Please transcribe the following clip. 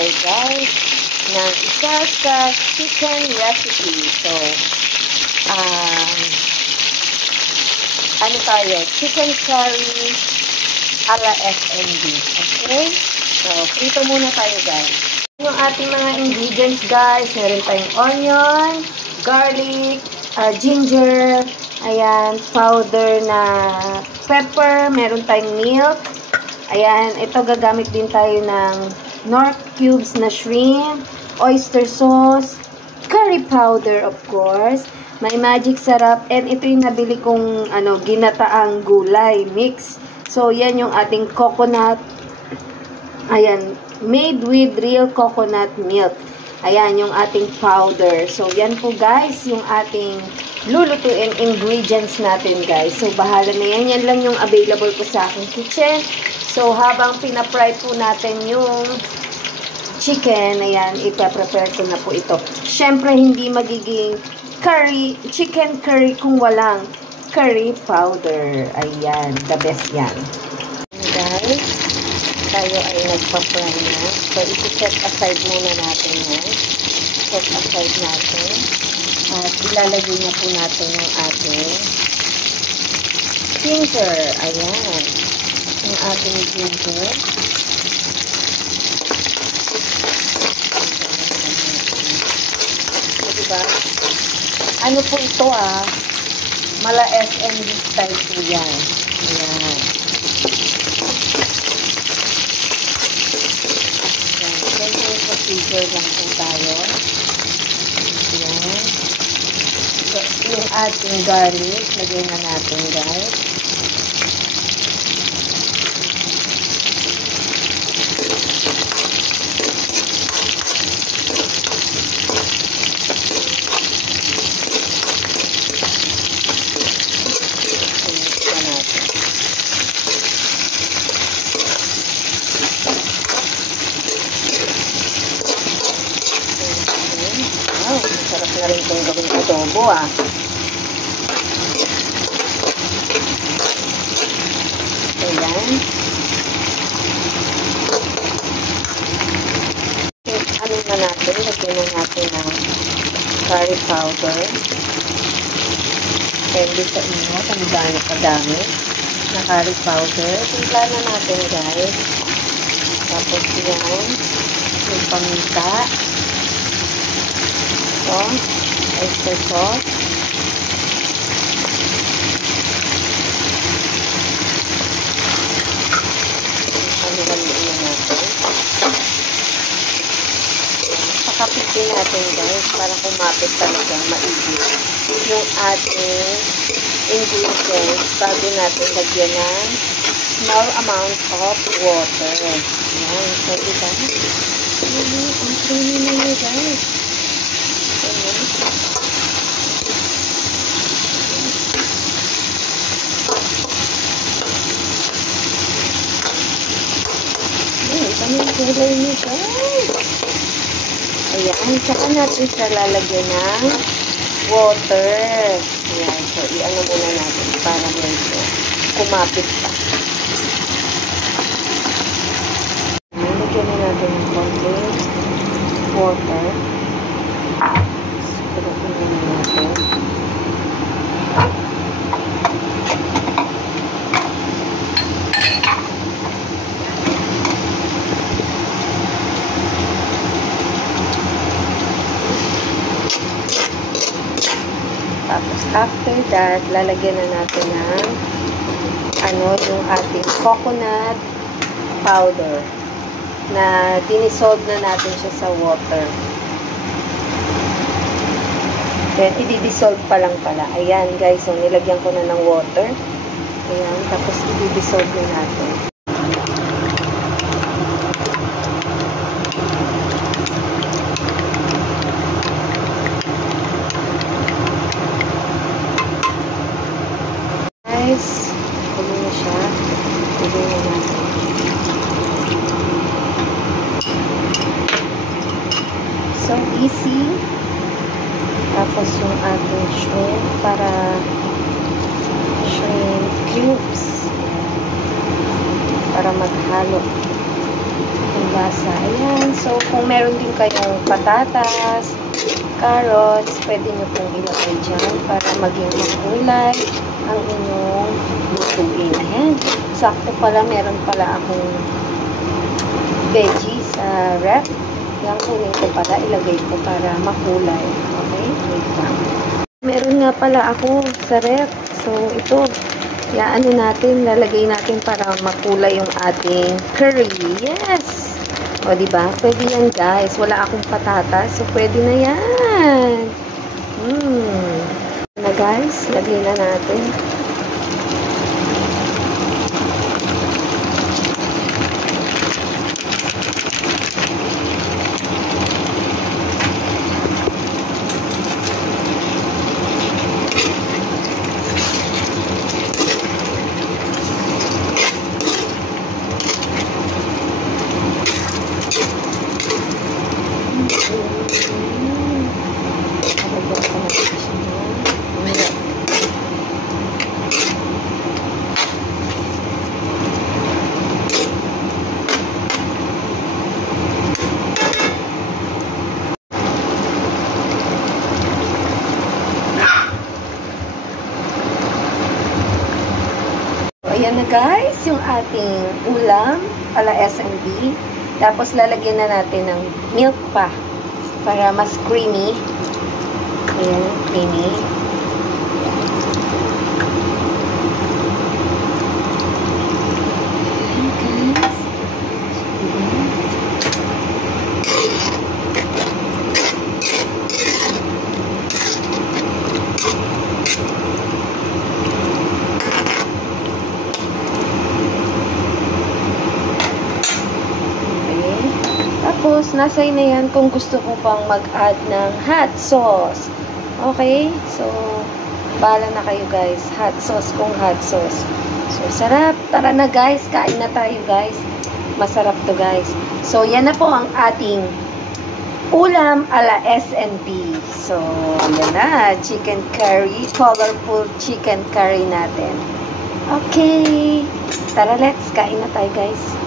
tayo guys ng isa sa chicken recipe. So, ano tayo? Chicken curry ala SNB. Okay? So, prito muna tayo guys. Yung ating mga ingredients guys, meron tayong onion, garlic, ginger, ayan, powder na pepper, meron tayong milk, ayan, ito gagamit din tayo ng Knorr cubes na shrimp, oyster sauce, curry powder of course, may magic sarap, and ito yung nabili kong ginataang gulay mix. So, yan yung ating coconut, ayan, made with real coconut milk. Ayan, yung ating powder. So, yan po guys, yung ating lulutuin ingredients natin guys. So, bahala na yan. Yan lang yung available po sa aking kitchen. So, habang pinapry po natin yung chicken, ayan, ipaprepare ko na po ito. Siyempre, hindi magiging curry, chicken curry kung walang curry powder. Ayan, the best yan. Guys, tayo ay nagpa-fry na. So, isi-set aside muna natin yan. Set aside natin. At ilalagay na po natin yung ating ginger. Ayan. Yung ating ginger. So, diba? Ano po ito mala SNB style po yan. Ayan. Procedure lang po tayo. Ayan. So, yung ating garlic, lagay na natin guys. Sarap na rin itong gawing adobo Ayan. Ano na natin? Lagyan na natin ng curry powder. Depende sa inyo kung gaano kadami na curry powder. Timpla na natin guys. Tapos yan. Yung paminta. Oyster sauce. Ano-ano natin. Pakapit din natin guys para kumapit talaga maigi yung ating ingredients bago natin lagyan ng small amount of water. Ayan. So, diba? Ang creamy na yun guys. Ano yung kulay niya guys? Ayan, saka natin siya lalagyan ng water. Ayan, so i-ano muna natin para medyo kumapit pa. Lagyan na natin ng konting water. Pagkakin na natin. Tapos, after that, lalagyan na natin ng yung ating coconut powder na dinisolve na natin siya sa water. Then, i-dissolve pa lang pala. Ayan, guys. So, nilagyan ko na ng water. Ayan. Tapos, i-dissolve na natin. Guys, kulo na siya. Lagyan na natin. So, easy. Tapos yung ating shrimp para shrimp cubes para maghalo. Ang lasa. Ayan. So, kung meron din kayong patatas, carrots, pwede nyo pong ilagay dyan para maging makulay ang inyong lutuin. Ayan. Sakto pala, meron pala akong veggie sa ref. Yan, kunin ko pala, ilagay ko para makulay. Okay? Wait lang. Meron nga pala ako sa ref. So, ito. Yan, natin, lalagay natin para makulay yung ating curry. Yes! O, diba? Pwede yan, guys. Wala akong patatas. So, pwede na yan. Na, guys. Lagay na natin. Ayan na guys, yung ating ulam ala SMB. Tapos lalagyan na natin ng milk pa para mas creamy. Ayan, creamy. Tapos, nasa na yan kung gusto ko pang mag-add ng hot sauce. Okay? So, bahala na kayo guys. Hot sauce kung hot sauce. So, sarap. Tara na guys. Kain na tayo guys. Masarap to guys. So, yan na po ang ating ulam ala SNB. So, yan na. Chicken curry. Colorful chicken curry natin. Okay. Tara, let's. Kain na tayo guys.